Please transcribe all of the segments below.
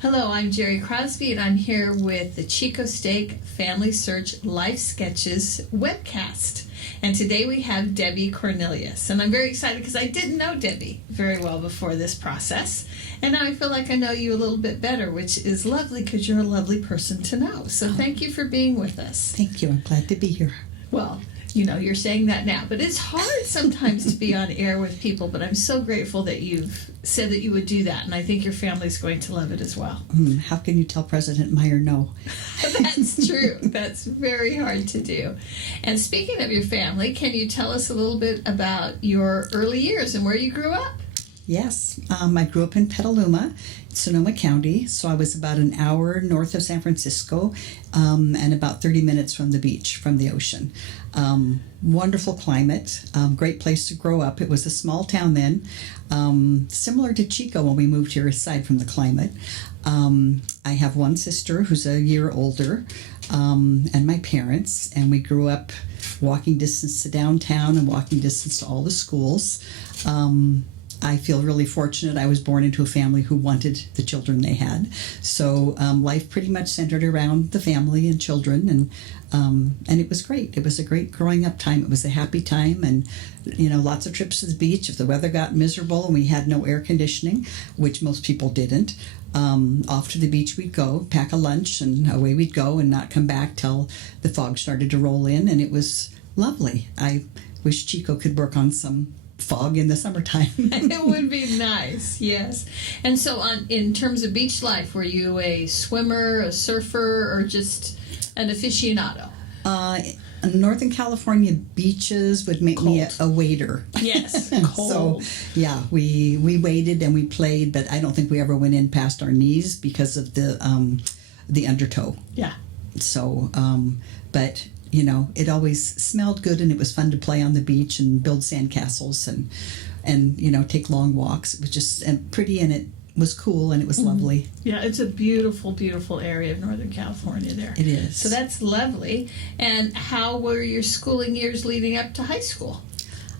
Hello, I'm Jerry Crosby, and I'm here with the Chico Steak Family Search Life Sketches webcast. And today we have Debbie Cornelius. And I'm very excited because I didn't know Debbie very well before this process. And now I feel like I know you a little bit better, which is lovely because you're a lovely person to know. So thank you for being with us. Thank you. I'm glad to be here. Well, you know, you're saying that now, but it's hard sometimes to be on air with people, but I'm so grateful that you've said that you would do that, and I think your family's going to love it as well. How can you tell President Meyer no? That's true. That's very hard to do. And speaking of your family, can you tell us a little bit about your early years and where you grew up? Yes. I grew up in Petaluma, Sonoma County, so I was about an hour north of San Francisco and about 30 minutes from the beach, from the ocean. Wonderful climate, great place to grow up. It was a small town then, similar to Chico when we moved here, aside from the climate. I have one sister who's a year older, and my parents, and we grew up walking distance to downtown and walking distance to all the schools. I feel really fortunate. I was born into a family who wanted the children they had. So life pretty much centered around the family and children, and it was great. It was a great growing up time. It was a happy time, and lots of trips to the beach. If the weather got miserable and we had no air conditioning, which most people didn't, off to the beach we'd go, pack a lunch, and away we'd go and not come back till the fog started to roll in, and it was lovely. I wish Chico could work on some fog in the summertime. It would be nice, yes. And so in terms of beach life, were you a swimmer, a surfer, or just an aficionado? Northern California beaches would make Cold. me a wader. Yes, cold. So, yeah, we waded and we played, but I don't think we ever went in past our knees because of the undertow. Yeah. So, but it always smelled good, and it was fun to play on the beach and build sandcastles and take long walks. It was just pretty, and it was cool, and it was lovely. Yeah, it's a beautiful, beautiful area of Northern California there. It is. So that's lovely. And how were your schooling years leading up to high school?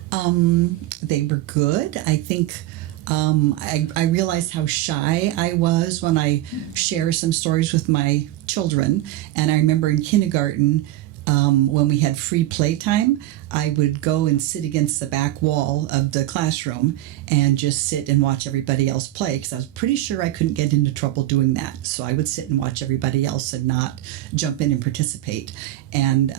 They were good. I think I realized how shy I was when I share some stories with my children. And I remember in kindergarten, when we had free playtime, I would go and sit against the back wall of the classroom and just sit and watch everybody else play, because I was pretty sure I couldn't get into trouble doing that. So I would sit and watch everybody else and not jump in and participate. And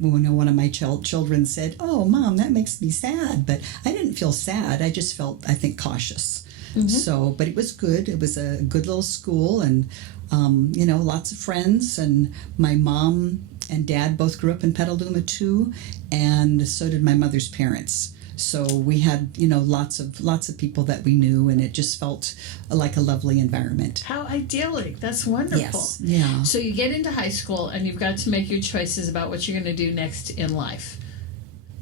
one of my children said, "Oh, Mom, that makes me sad." But I didn't feel sad. I just felt, I think, cautious. Mm-hmm. So, but it was good. It was a good little school, and lots of friends. And my mom and dad both grew up in Petaluma too, and so did my mother's parents. So we had lots of people that we knew, and it just felt like a lovely environment. How idyllic! That's wonderful. Yes. Yeah. So you get into high school, and you've got to make your choices about what you're going to do next in life.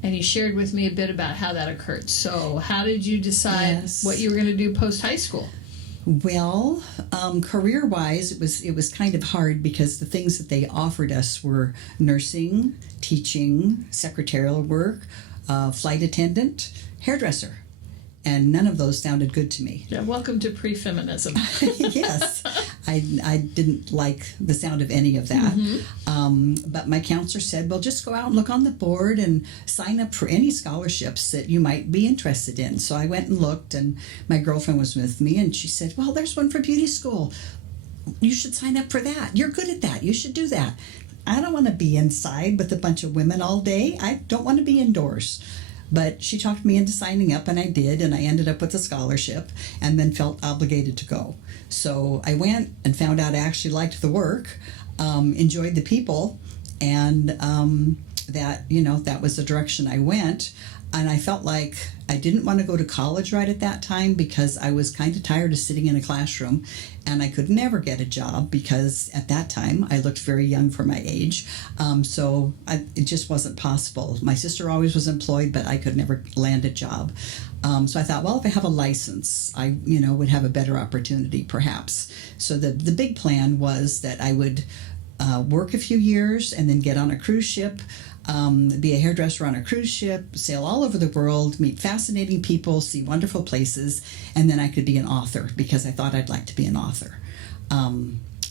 And you shared with me a bit about how that occurred. So how did you decide what you were going to do post-high school? Well, career-wise, it was kind of hard because the things that they offered us were nursing, teaching, secretarial work, flight attendant, hairdresser. And none of those sounded good to me. Yeah, welcome to pre-feminism. Yes. I didn't like the sound of any of that. Mm-hmm. But my counselor said, well, just go out and look on the board and sign up for any scholarships that you might be interested in. So I went and looked, and my girlfriend was with me, and she said, well, there's one for beauty school. You should sign up for that. You're good at that. You should do that. I don't want to be inside with a bunch of women all day. I don't want to be indoors. But she talked me into signing up, and I did, and I ended up with a scholarship and then felt obligated to go. So I went and found out I actually liked the work, enjoyed the people, and that was the direction I went. And I felt like I didn't want to go to college right at that time because I was kind of tired of sitting in a classroom, and I could never get a job because at that time I looked very young for my age. It just wasn't possible. My sister always was employed, but I could never land a job. So I thought, well, if I have a license, I would have a better opportunity perhaps. So the big plan was that I would work a few years and then get on a cruise ship, be a hairdresser on a cruise ship, sail all over the world, meet fascinating people, see wonderful places, and then I could be an author because I thought I'd like to be an author.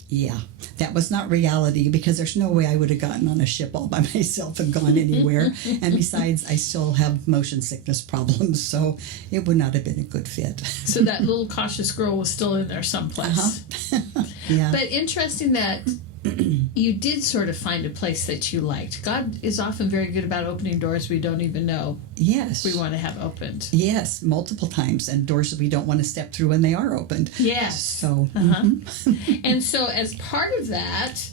Yeah, that was not reality because there's no way I would have gotten on a ship all by myself and gone anywhere. And besides, I still have motion sickness problems, so it would not have been a good fit. So that little cautious girl was still in there someplace. Yeah. But interesting that you did sort of find a place that you liked. God is often very good about opening doors we don't even know Yes. we want to have opened. Yes, multiple times, and doors that we don't want to step through when they are opened. Yes. So, And so as part of that,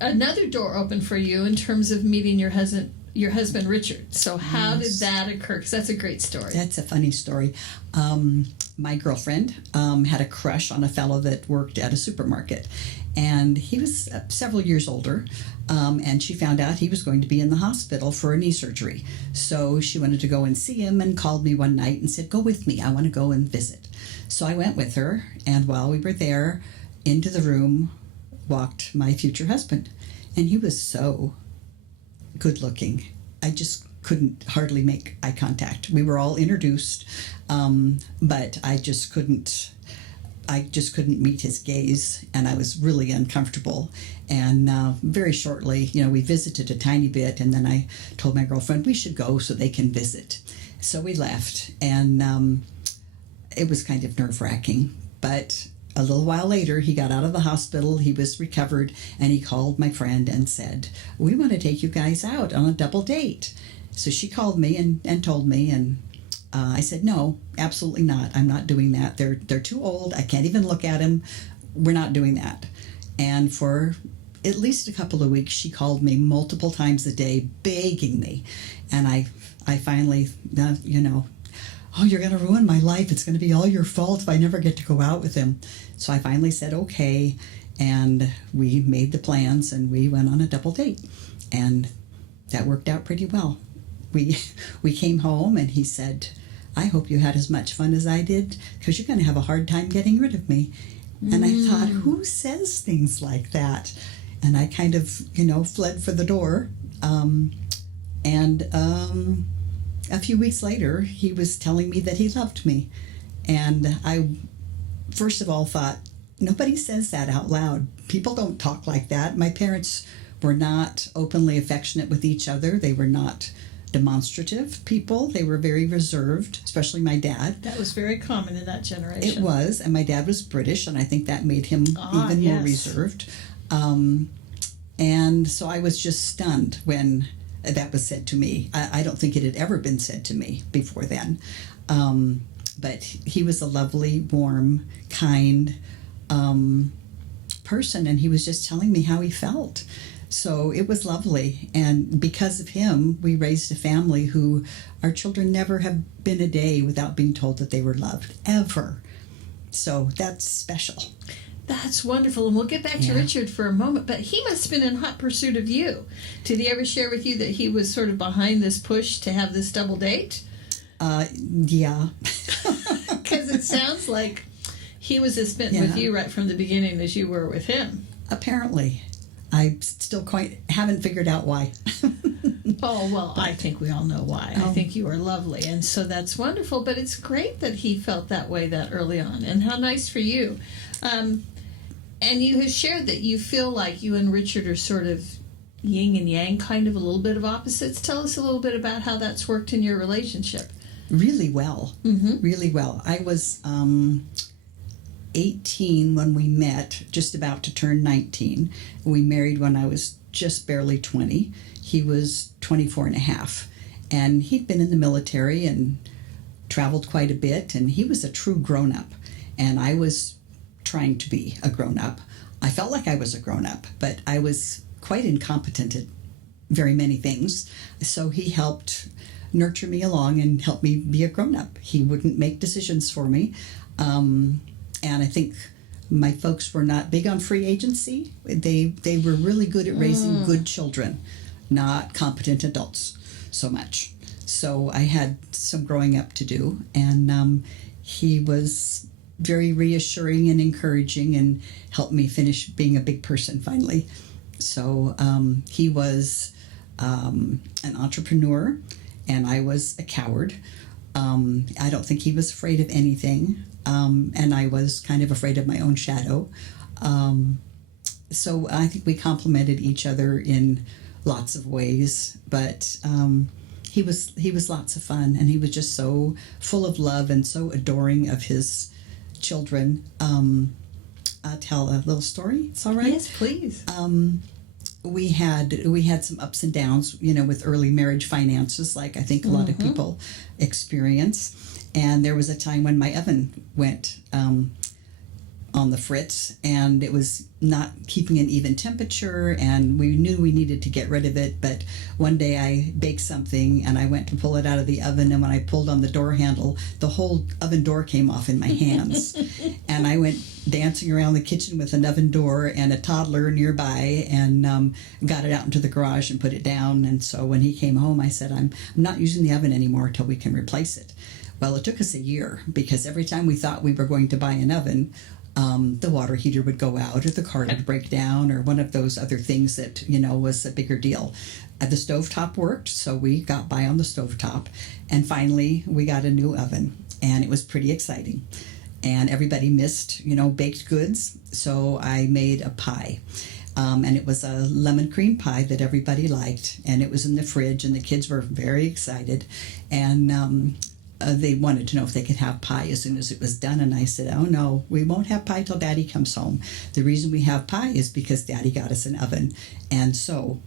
another door opened for you in terms of meeting your husband Richard. So how did that occur? Because that's a great story. That's a funny story. My girlfriend had a crush on a fellow that worked at a supermarket, and he was several years older, and she found out he was going to be in the hospital for a knee surgery. So she wanted to go and see him and called me one night and said, "Go with me. I want to go and visit." So I went with her, and while we were there, into the room walked my future husband, and he was so good looking. I just couldn't hardly make eye contact. We were all introduced, but I just couldn't meet his gaze, and I was really uncomfortable. And very shortly, we visited a tiny bit, and then I told my girlfriend we should go so they can visit. So we left, and it was kind of nerve-wracking, but a little while later, he got out of the hospital, he was recovered, and he called my friend and said, "We want to take you guys out on a double date." So she called me and told me, and I said, "No, absolutely not. I'm not doing that. They're too old. I can't even look at him. We're not doing that." And for at least a couple of weeks, she called me multiple times a day, begging me. And I finally, "Oh, you're going to ruin my life. It's going to be all your fault if I never get to go out with him." So I finally said, okay, and we made the plans, and we went on a double date. And that worked out pretty well. We came home, and he said, "I hope you had as much fun as I did, because you're going to have a hard time getting rid of me." And I thought, who says things like that? And I kind of, fled for the door. A few weeks later, he was telling me that he loved me. And I, first of all, thought, nobody says that out loud. People don't talk like that. My parents were not openly affectionate with each other. They were not demonstrative people. They were very reserved, especially my dad. That was very common in that generation. It was, and my dad was British, and I think that made him even more reserved. And so I was just stunned when that was said to me. I don't think it had ever been said to me before then. But he was a lovely, warm, kind person, and he was just telling me how he felt. So it was lovely, and because of him, we raised a family who our children never have been a day without being told that they were loved, ever. So that's special. That's wonderful, and we'll get back to Richard for a moment, but he must have been in hot pursuit of you. Did he ever share with you that he was sort of behind this push to have this double date? Yeah. Because it sounds like he was as smitten with you right from the beginning as you were with him. Apparently. I still haven't figured out why. Oh, well, I think we all know why. I think you are lovely, and so that's wonderful, but it's great that he felt that way that early on, and how nice for you. And you have shared that you feel like you and Richard are sort of yin and yang, kind of a little bit of opposites. Tell us a little bit about how that's worked in your relationship. Really well. Mm-hmm. Really well. I was 18 when we met, just about to turn 19. We married when I was just barely 20. He was 24 and a half. And he'd been in the military and traveled quite a bit, and he was a true grown-up. And I was trying to be a grown-up. I felt like I was a grown-up, but I was quite incompetent at very many things. So he helped nurture me along and help me be a grown-up. He wouldn't make decisions for me. And I think my folks were not big on free agency. They were really good at raising good children, not competent adults so much. So I had some growing up to do, and he was very reassuring and encouraging and helped me finish being a big person finally. So he was an entrepreneur, and I was a coward. I don't think he was afraid of anything, and I was kind of afraid of my own shadow. So I think we complemented each other in lots of ways, but he was lots of fun, and he was just so full of love and so adoring of his children. I'll tell a little story. It's all right? Yes, please. We had some ups and downs, with early marriage finances, like I think a lot of people experience. And there was a time when my oven went on the fritz, and it was not keeping an even temperature, and we knew we needed to get rid of it. But one day I baked something, and I went to pull it out of the oven, and when I pulled on the door handle, the whole oven door came off in my hands. And I went dancing around the kitchen with an oven door and a toddler nearby, and got it out into the garage and put it down. And so when he came home, I said, I'm not using the oven anymore till we can replace it. Well, it took us a year, because every time we thought we were going to buy an oven, the water heater would go out, or the car would break down, or one of those other things that, was a bigger deal. The stovetop worked, so we got by on the stovetop, and finally we got a new oven, and it was pretty exciting. And everybody missed, baked goods, so I made a pie. And it was a lemon cream pie that everybody liked, and it was in the fridge, and the kids were very excited. And they wanted to know if they could have pie as soon as it was done, and I said, oh no, we won't have pie till Daddy comes home. The reason we have pie is because Daddy got us an oven, and so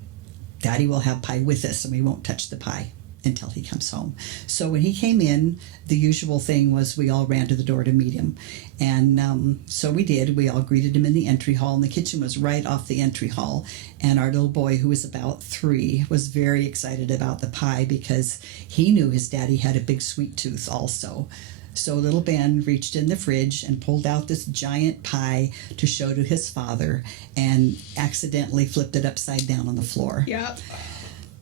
Daddy will have pie with us, and we won't touch the pie until he comes home. So when he came in, the usual thing was we all ran to the door to meet him, and so we did. We all greeted him in the entry hall, and the kitchen was right off the entry hall, and our little boy, who was about 3, was very excited about the pie because he knew his daddy had a big sweet tooth also. So little Ben reached in the fridge and pulled out this giant pie to show to his father, and accidentally flipped it upside down on the floor. Yep.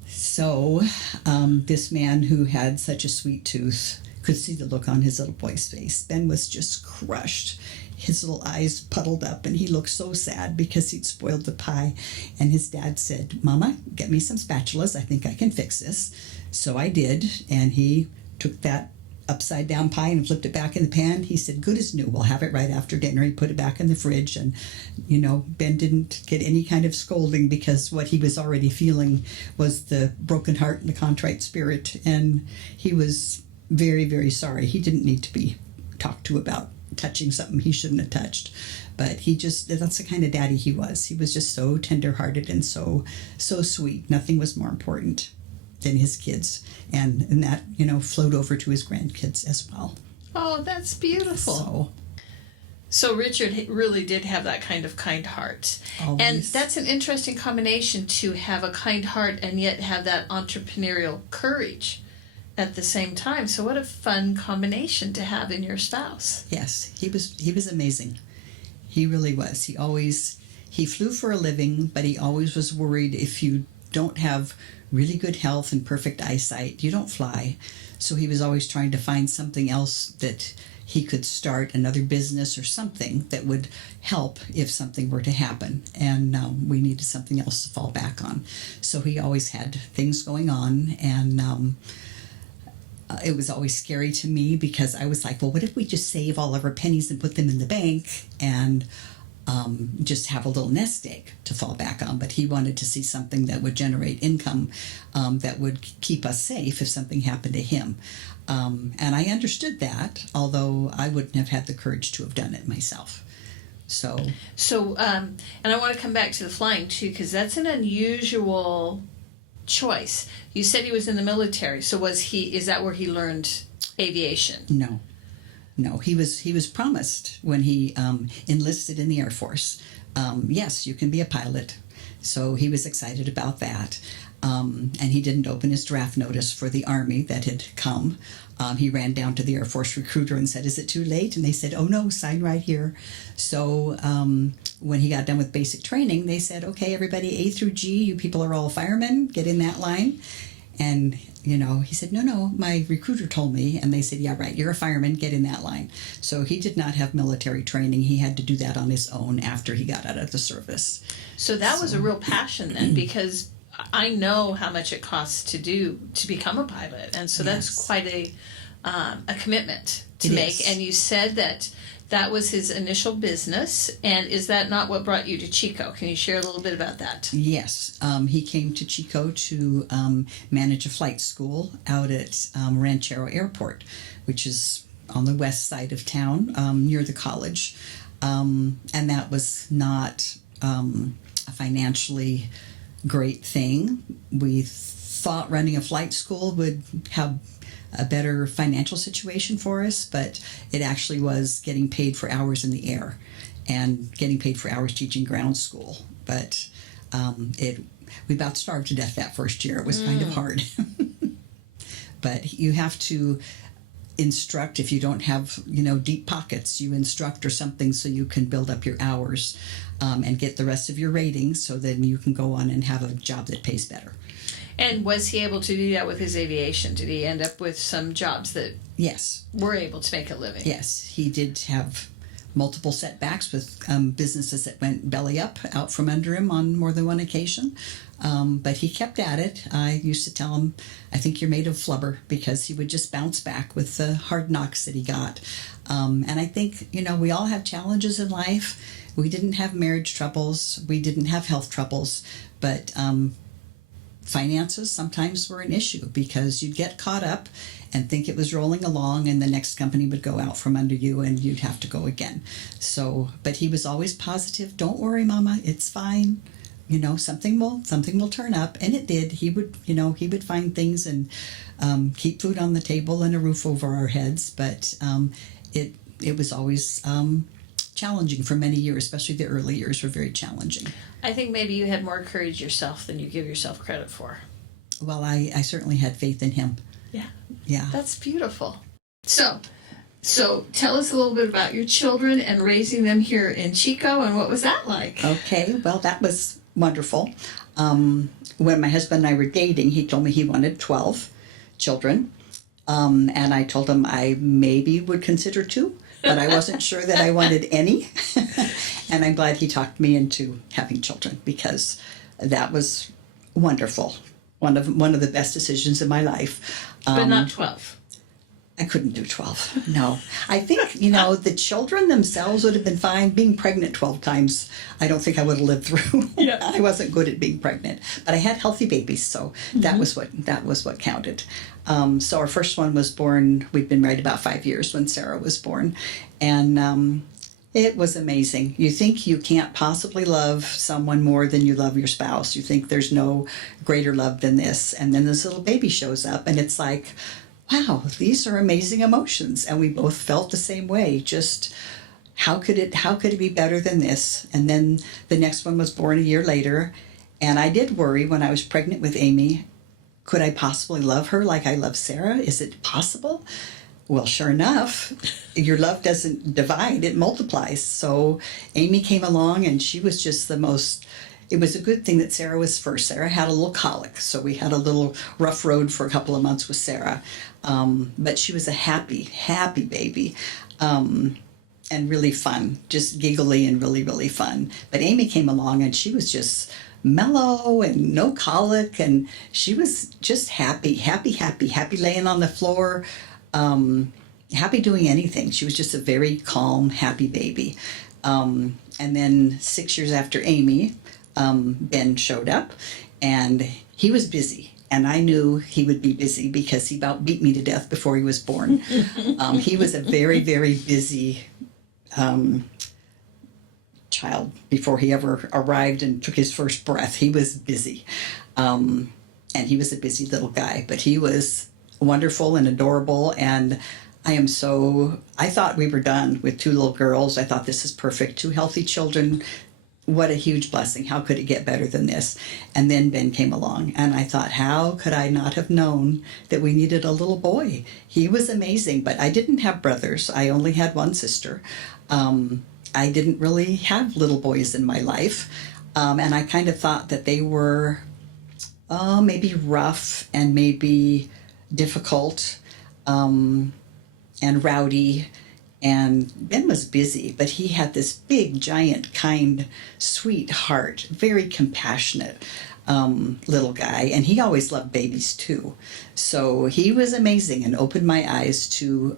So this man who had such a sweet tooth could see the look on his little boy's face. Ben was just crushed. His little eyes puddled up, and he looked so sad because he'd spoiled the pie. And his dad said, Mama, get me some spatulas. I think I can fix this. So I did, and he took that upside down pie and flipped it back in the pan. He said, good as new. We'll have it right after dinner. He put it back in the fridge, and Ben didn't get any kind of scolding, because what he was already feeling was the broken heart and the contrite spirit, and he was very, very sorry. He didn't need to be talked to about touching something he shouldn't have touched, but that's the kind of daddy he was. He was just so tender-hearted and so sweet. Nothing was more important than his kids, and that flowed over to his grandkids as well. Oh, that's beautiful. So Richard really did have that kind of kind heart. Always. And that's an interesting combination, to have a kind heart and yet have that entrepreneurial courage at the same time. So what a fun combination to have in your spouse. Yes, he was amazing. He really was. He flew for a living, but he always was worried, if you don't have really good health and perfect eyesight, you don't fly. So he was always trying to find something else that he could start, another business or something that would help if something were to happen. And we needed something else to fall back on. So he always had things going on, and it was always scary to me, because I was like, well, what if we just save all of our pennies and put them in the bank and just have a little nest egg to fall back on? But he wanted to see something that would generate income, that would keep us safe if something happened to him. And I understood that, although I wouldn't have had the courage to have done it myself. So, and I want to come back to the flying too, because that's an unusual choice. You said he was in the military, so is that where he learned aviation? No, he was promised when he enlisted in the Air Force. Yes, you can be a pilot. So he was excited about that. And he didn't open his draft notice for the Army that had come. He ran down to the Air Force recruiter and said, is it too late? And they said, oh no, sign right here. So when he got done with basic training, they said, okay, everybody A through G, you people are all firemen, get in that line. And, he said, no, my recruiter told me. And they said, yeah, right, you're a fireman, get in that line. So he did not have military training. He had to do that on his own after he got out of the service. So that was a real passion then, because I know how much it costs to become a pilot. And so that's quite a commitment to make. Is. And you said that was his initial business, and is that not what brought you to Chico? Can you share a little bit about that? Yes. He came to Chico to manage a flight school out at Ranchero Airport, which is on the west side of town, near the college. And that was not a financially great thing. We thought running a flight school would have a better financial situation for us, but it actually was getting paid for hours in the air and getting paid for hours teaching ground school. But we about starved to death that first year. It was kind of hard. But you have to instruct. If you don't have deep pockets, you instruct or something so you can build up your hours and get the rest of your ratings, so then you can go on and have a job that pays better. And was he able to do that with his aviation? Did he end up with some jobs that Yes. were able to make a living? Yes, he did have multiple setbacks with businesses that went belly up out from under him on more than one occasion. But he kept at it. I used to tell him, I think you're made of flubber, because he would just bounce back with the hard knocks that he got. And I think, we all have challenges in life. We didn't have marriage troubles. We didn't have health troubles. But finances sometimes were an issue, because you'd get caught up and think it was rolling along, and the next company would go out from under you and you'd have to go again. So, but he was always positive. Don't worry, Mama, it's fine. Something will turn up. And it did. He would find things and keep food on the table and a roof over our heads. But it was always challenging for many years, especially the early years were very challenging. I think maybe you had more courage yourself than you give yourself credit for. Well, I certainly had faith in him. Yeah. That's beautiful. So tell us a little bit about your children and raising them here in Chico, and what was that like? Okay, well, that was wonderful. When my husband and I were dating, he told me he wanted 12 children. And I told him I maybe would consider 2, but I wasn't sure that I wanted any. And I'm glad he talked me into having children, because that was wonderful. One of the best decisions in my life. But not 12. I couldn't do 12. No. I think, the children themselves would have been fine. Being pregnant 12 times, I don't think I would have lived through. Yeah. I wasn't good at being pregnant. But I had healthy babies, so that was what counted. So our first one was born, we'd been married about 5 years when Sarah was born. And it was amazing. You think you can't possibly love someone more than you love your spouse. You think there's no greater love than this. And then this little baby shows up, and it's like, wow, these are amazing emotions. And we both felt the same way. Just how could it be better than this? And then the next one was born a year later. And I did worry when I was pregnant with Amy, could I possibly love her like I love Sarah? Is it possible? Well, sure enough, your love doesn't divide, it multiplies. So Amy came along, and she was just it was a good thing that Sarah was first. Sarah had a little colic, so we had a little rough road for a couple of months with Sarah. But she was a happy, happy baby, and really fun, just giggly and really, really fun. But Amy came along, and she was just mellow and no colic, and she was just happy laying on the floor, happy doing anything. She was just a very calm, happy baby. And then 6 years after Amy, Ben showed up, and he was busy. And I knew he would be busy because he about beat me to death before he was born. He was a very, very busy child before he ever arrived and took his first breath. He was busy. And he was a busy little guy, but he was wonderful and adorable. And I thought we were done with 2 little girls. I thought this is perfect. 2 healthy children. What a huge blessing. How could it get better than this? And then Ben came along, and I thought, how could I not have known that we needed a little boy? He was amazing, but I didn't have brothers. I only had one sister. I didn't really have little boys in my life. And I kind of thought that they were maybe rough and maybe difficult, and rowdy. And Ben was busy, but he had this big, giant, kind, sweet heart, very compassionate little guy. And he always loved babies too. So he was amazing and opened my eyes to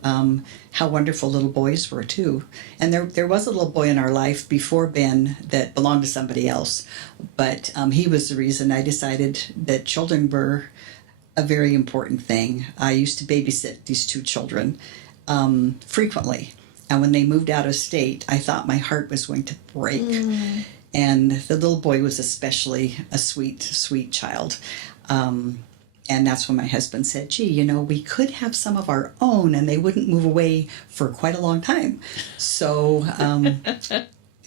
how wonderful little boys were too. And there was a little boy in our life before Ben that belonged to somebody else. But he was the reason I decided that children were a very important thing. I used to babysit these two children frequently. And when they moved out of state, I thought my heart was going to break. And the little boy was especially a sweet, sweet child. And that's when my husband said, gee, you know, we could have some of our own and they wouldn't move away for quite a long time. So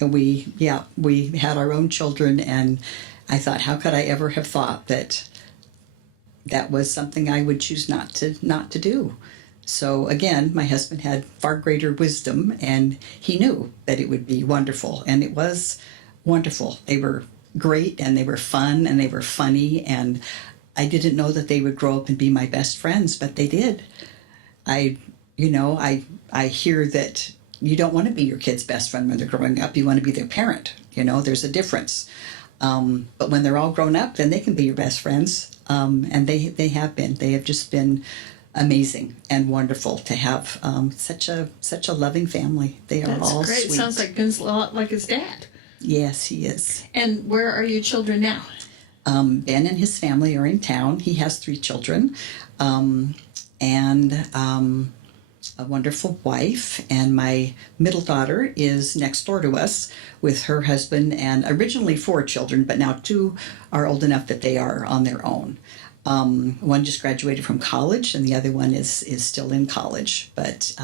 we had our own children. And I thought, how could I ever have thought that was something I would choose not to do? So again, my husband had far greater wisdom, and he knew that it would be wonderful, and it was wonderful. They were great, and they were fun, and they were funny, and I didn't know that they would grow up and be my best friends, but they did. I hear that you don't want to be your kid's best friend when they're growing up. You want to be their parent. You know, there's a difference. But when they're all grown up, then they can be your best friends, and they have been. They have just been amazing and wonderful to have such a loving family. They are That's all great. sweet. Sounds like Ben's a lot like his dad. Yes, he is. And where are your children now? Ben and his family are in town. He has 3 children, and a wonderful wife. And my middle daughter is next door to us with her husband and originally 4 children, but now 2 are old enough that they are on their own. One just graduated from college, and the other one is still in college. But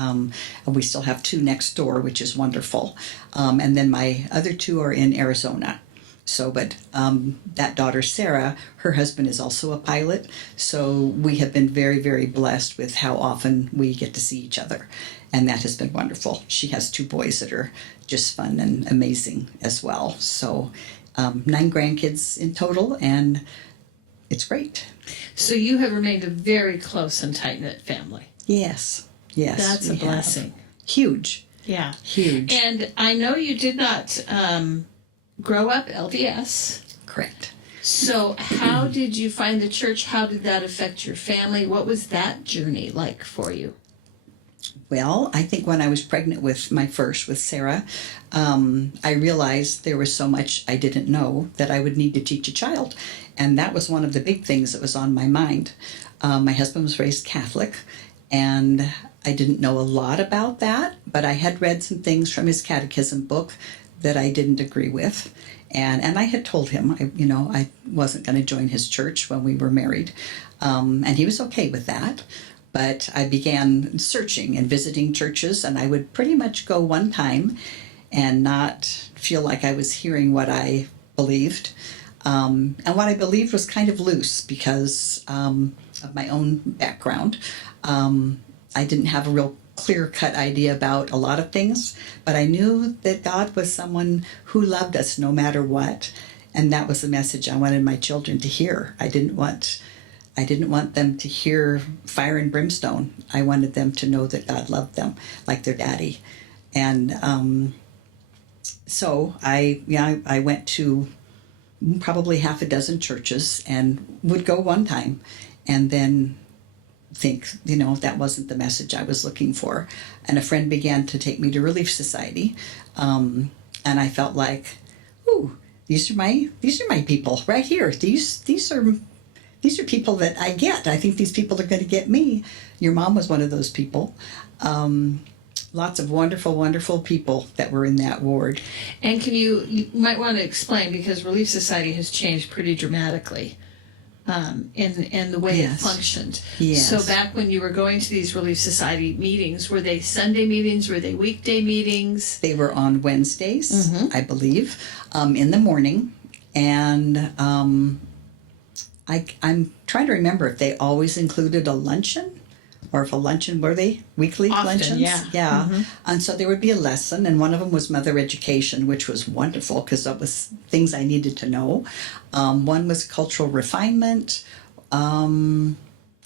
we still have 2 next door, which is wonderful. And then my other 2 are in Arizona. So, but that daughter, Sarah, her husband is also a pilot. So we have been very, very blessed with how often we get to see each other. And that has been wonderful. She has 2 boys that are just fun and amazing as well. So 9 grandkids in total, and it's great. So you have remained a very close and tight-knit family. Yes. That's a blessing. Huge. Yeah. Huge. And I know you did not grow up LDS. Correct. So how did you find the church? How did that affect your family? What was that journey like for you? Well, I think when I was pregnant with my first, with Sarah, I realized there was so much I didn't know that I would need to teach a child. And that was one of the big things that was on my mind. My husband was raised Catholic, and I didn't know a lot about that, but I had read some things from his catechism book that I didn't agree with. And I had told him, I wasn't going to join his church when we were married. And he was okay with that. But I began searching and visiting churches, and I would pretty much go one time and not feel like I was hearing what I believed. And what I believed was kind of loose because of my own background. I didn't have a real clear-cut idea about a lot of things, but I knew that God was someone who loved us no matter what, and that was the message I wanted my children to hear. I didn't want them to hear fire and brimstone. I wanted them to know that God loved them like their daddy. And so I went to probably half a dozen churches and would go one time and then think, that wasn't the message I was looking for. And a friend began to take me to Relief Society. And I felt like, ooh, these are my people right here. These are people that I get. I think these people are going to get me. Your mom was one of those people. Lots of wonderful, wonderful people that were in that ward. And you might want to explain, because Relief Society has changed pretty dramatically in the way it functioned. Yes. So back when you were going to these Relief Society meetings, were they Sunday meetings? Were they weekday meetings? They were on Wednesdays, I believe, in the morning. And I'm trying to remember if they always included a luncheon or if a luncheon, were they weekly Often, luncheons? yeah. Yeah. And so there would be a lesson, and one of them was mother education, which was wonderful because that was things I needed to know. One was cultural refinement.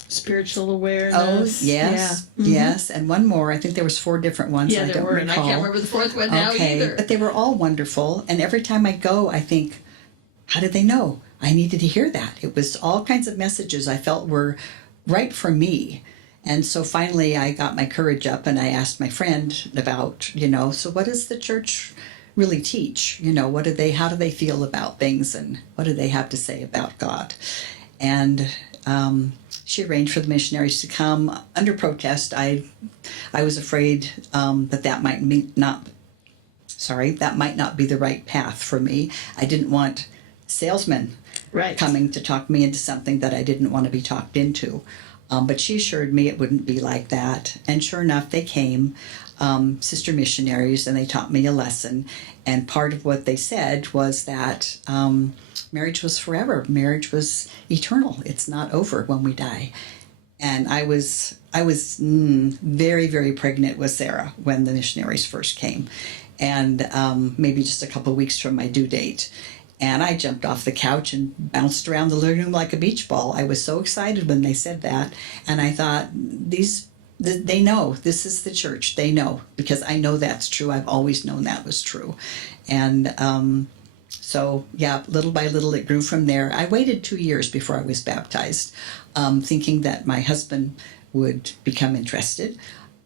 Spiritual Oh, awareness. yes, yes. And one more. I think there was 4 different ones. Yeah, I there don't were, recall. and I can't remember the fourth one now either. But they were all wonderful. And every time I go, I think, how did they know? I needed to hear that. It was all kinds of messages I felt were right for me. And so finally I got my courage up and I asked my friend about, so what does the church really teach? How do they feel about things, and what do they have to say about God? And she arranged for the missionaries to come under protest. I was afraid that might not be the right path for me. I didn't want salesmen coming to talk me into something that I didn't want to be talked into. But she assured me it wouldn't be like that. And sure enough, they came, sister missionaries, and they taught me a lesson. And part of what they said was that marriage was forever. Marriage was eternal. It's not over when we die. And I was very, very pregnant with Sarah when the missionaries first came, and maybe just a couple of weeks from my due date. And I jumped off the couch and bounced around the living room like a beach ball. I was so excited when they said that. And I thought, they know this is the church. They know, because I know that's true. I've always known that was true. And so, yeah, little by little it grew from there. I waited 2 years before I was baptized, thinking that my husband would become interested.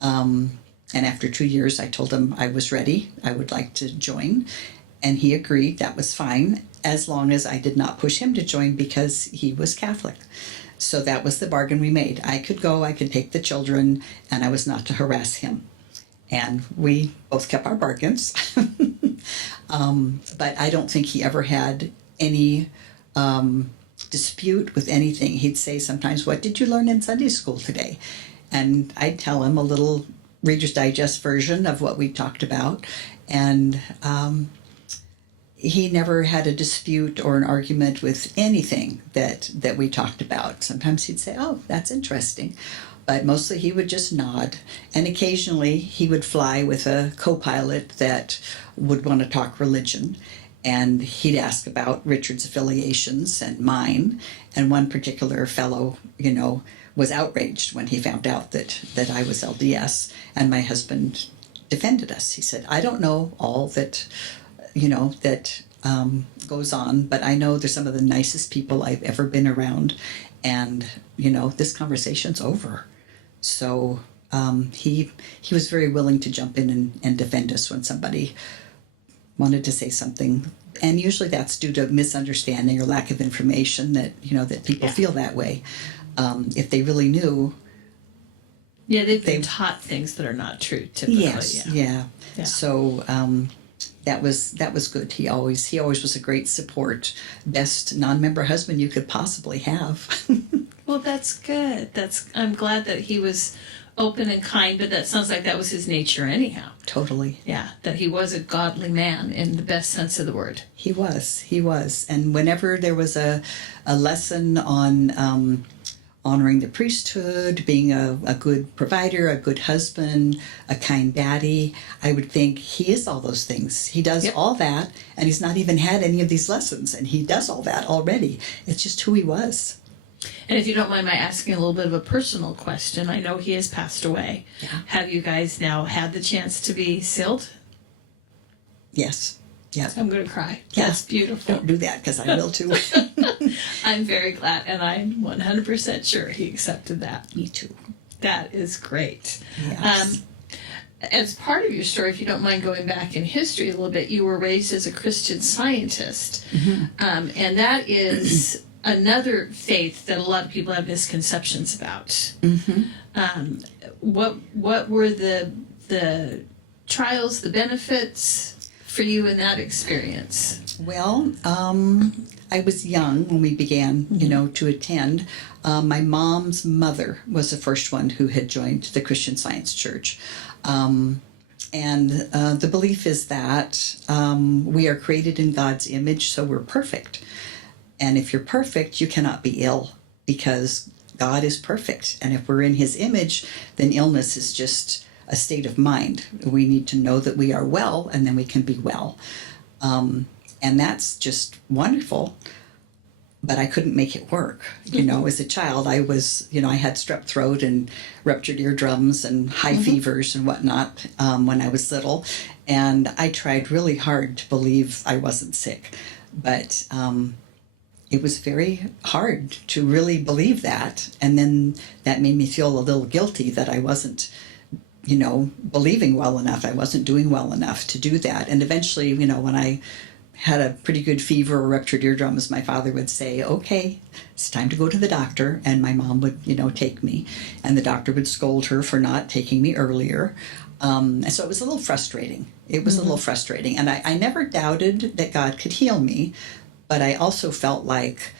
And after 2 years, I told him I was ready. I would like to join. And he agreed. That was fine, as long as I did not push him to join, because he was Catholic. So that was the bargain we made. I could go, I could take the children, and I was not to harass him. And we both kept our bargains. But I don't think he ever had any dispute with anything. He'd say sometimes, "What did you learn in Sunday school today?" And I'd tell him a little Reader's Digest version of what we talked about. And he never had a dispute or an argument with anything that we talked about. Sometimes he'd say, "Oh, that's interesting." But mostly he would just nod. And occasionally he would fly with a co-pilot that would want to talk religion. And he'd ask about Richard's affiliations and mine. And one particular fellow, was outraged when he found out that I was LDS. And my husband defended us. He said, "I don't know all that goes on, but I know they're some of the nicest people I've ever been around, and this conversation's over." So he was very willing to jump in and defend us when somebody wanted to say something, and usually that's due to misunderstanding or lack of information that people feel that way. If they really knew. Yeah, they've been taught things that are not true typically. Yes, yeah. So that was good. He always was a great support. Best non-member husband you could possibly have. Well, that's good. I'm glad that he was open and kind, but that sounds like that was his nature anyhow. Totally. Yeah, that he was a godly man in the best sense of the word. He was. And whenever there was a lesson on honoring the priesthood, being a good provider, a good husband, a kind daddy, I would think he is all those things. He does all that, and he's not even had any of these lessons, and he does all that already. It's just who he was. And if you don't mind my asking a little bit of a personal question, I know he has passed away. Yeah. Have you guys now had the chance to be sealed? Yes. Yeah. I'm going to cry. Yeah. That's beautiful. Don't do that, because I will too. I'm very glad, and I'm 100% sure he accepted that. Me too. That is great. Yes. As part of your story, if you don't mind going back in history a little bit, you were raised as a Christian Scientist. Mm-hmm. And that is another faith that a lot of people have misconceptions about. Mm-hmm. What were the trials, the benefits for you in that experience? Well, I was young when we began, to attend. My mom's mother was the first one who had joined the Christian Science Church. And the belief is that we are created in God's image, so we're perfect. And if you're perfect, you cannot be ill, because God is perfect. And if we're in his image, then illness is just a state of mind. We need to know that we are well, and then we can be well. And that's just wonderful. But I couldn't make it work. As a child, I was, I had strep throat and ruptured eardrums and high fevers and whatnot when I was little. And I tried really hard to believe I wasn't sick. But it was very hard to really believe that. And then that made me feel a little guilty that I wasn't, believing well enough. I wasn't doing well enough to do that. And eventually, when I had a pretty good fever or ruptured eardrums, my father would say, okay, it's time to go to the doctor. And my mom would, take me. And the doctor would scold her for not taking me earlier. And so it was a little frustrating. It was a little frustrating. And I never doubted that God could heal me. But I also felt like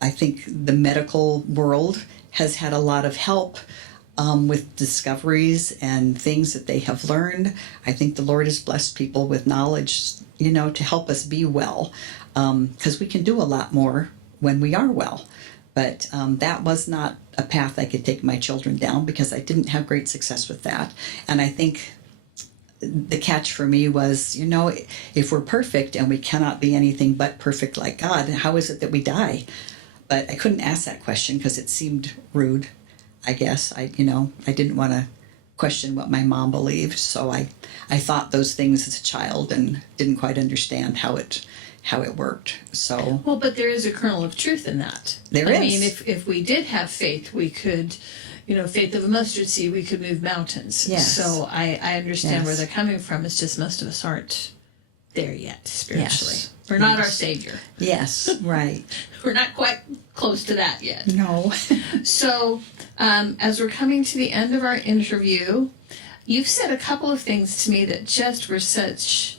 I think the medical world has had a lot of help with discoveries and things that they have learned. I think the Lord has blessed people with knowledge, to help us be well, because we can do a lot more when we are well. But that was not a path I could take my children down, because I didn't have great success with that. And I think the catch for me was, if we're perfect and we cannot be anything but perfect like God, how is it that we die? But I couldn't ask that question because it seemed rude, I guess. I didn't want to question what my mom believed. So I thought those things as a child and didn't quite understand how it worked. So well, but there is a kernel of truth in that. There is. I mean, if we did have faith, we could, faith of a mustard seed, we could move mountains. Yes. So I understand where Yes. they're coming from. It's just most of us aren't there yet spiritually. Yes. We're not our Savior. Yes, right. We're not quite close to that yet. No. So as we're coming to the end of our interview, you've said a couple of things to me that just were such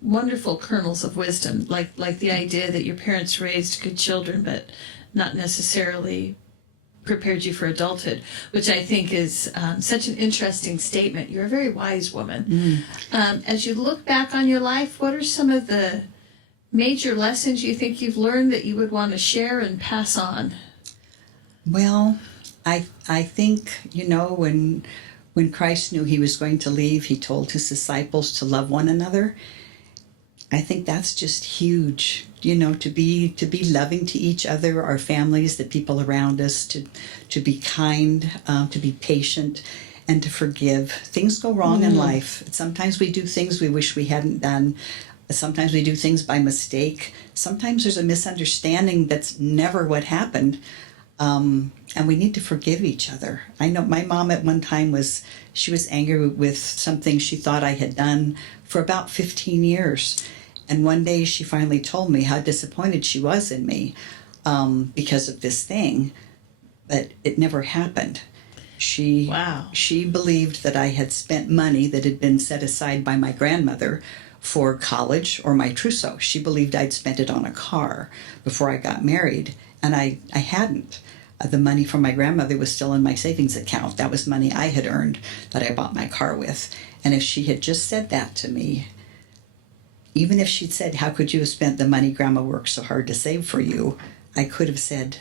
wonderful kernels of wisdom, like the idea that your parents raised good children, but not necessarily prepared you for adulthood, which I think is such an interesting statement. You're a very wise woman. As you look back on your life, what are some of the major lessons you think you've learned that you would want to share and pass on? Well, I think, when Christ knew he was going to leave, he told his disciples to love one another. I think that's just huge, to be loving to each other, our families, the people around us, to be kind, to be patient, and to forgive. Things go wrong in life. Sometimes we do things we wish we hadn't done. Sometimes we do things by mistake. Sometimes there's a misunderstanding that's never what happened. And we need to forgive each other. I know my mom at one time was angry with something she thought I had done for about 15 years. And one day she finally told me how disappointed she was in me because of this thing, but it never happened. She believed that I had spent money that had been set aside by my grandmother for college or my trousseau. She believed I'd spent it on a car before I got married, and I hadn't. The money from my grandmother was still in my savings account. That was money I had earned that I bought my car with. And if she had just said that to me, even if she'd said, how could you have spent the money Grandma worked so hard to save for you? I could have said,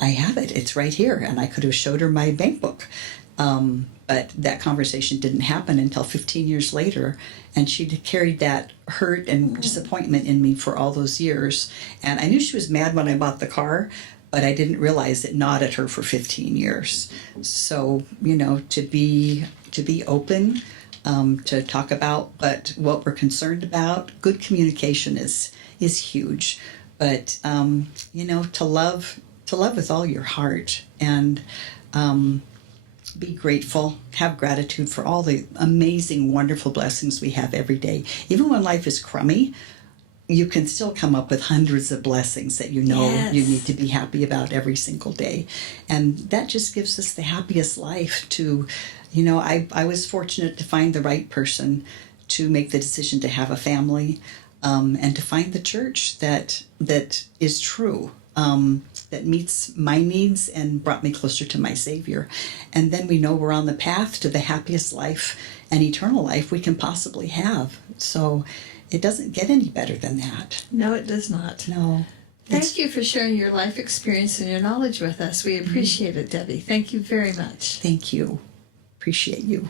I have it. It's right here. And I could have showed her my bank book. But that conversation didn't happen until 15 years later. And she'd carried that hurt and disappointment in me for all those years. And I knew she was mad when I bought the car, but I didn't realize it gnawed at her for 15 years. So, to be open, to talk about what we're concerned about. Good communication is huge. But, to love with all your heart and be grateful, have gratitude for all the amazing, wonderful blessings we have every day. Even when life is crummy, you can still come up with hundreds of blessings that you need to be happy about every single day. And that just gives us the happiest life to, I was fortunate to find the right person to make the decision to have a family, and to find the church that is true, that meets my needs and brought me closer to my Savior. And then we know we're on the path to the happiest life and eternal life we can possibly have. So it doesn't get any better than that. No, it does not. No. Thank you for sharing your life experience and your knowledge with us. We appreciate it, Debbie. Thank you very much. Thank you. Appreciate you.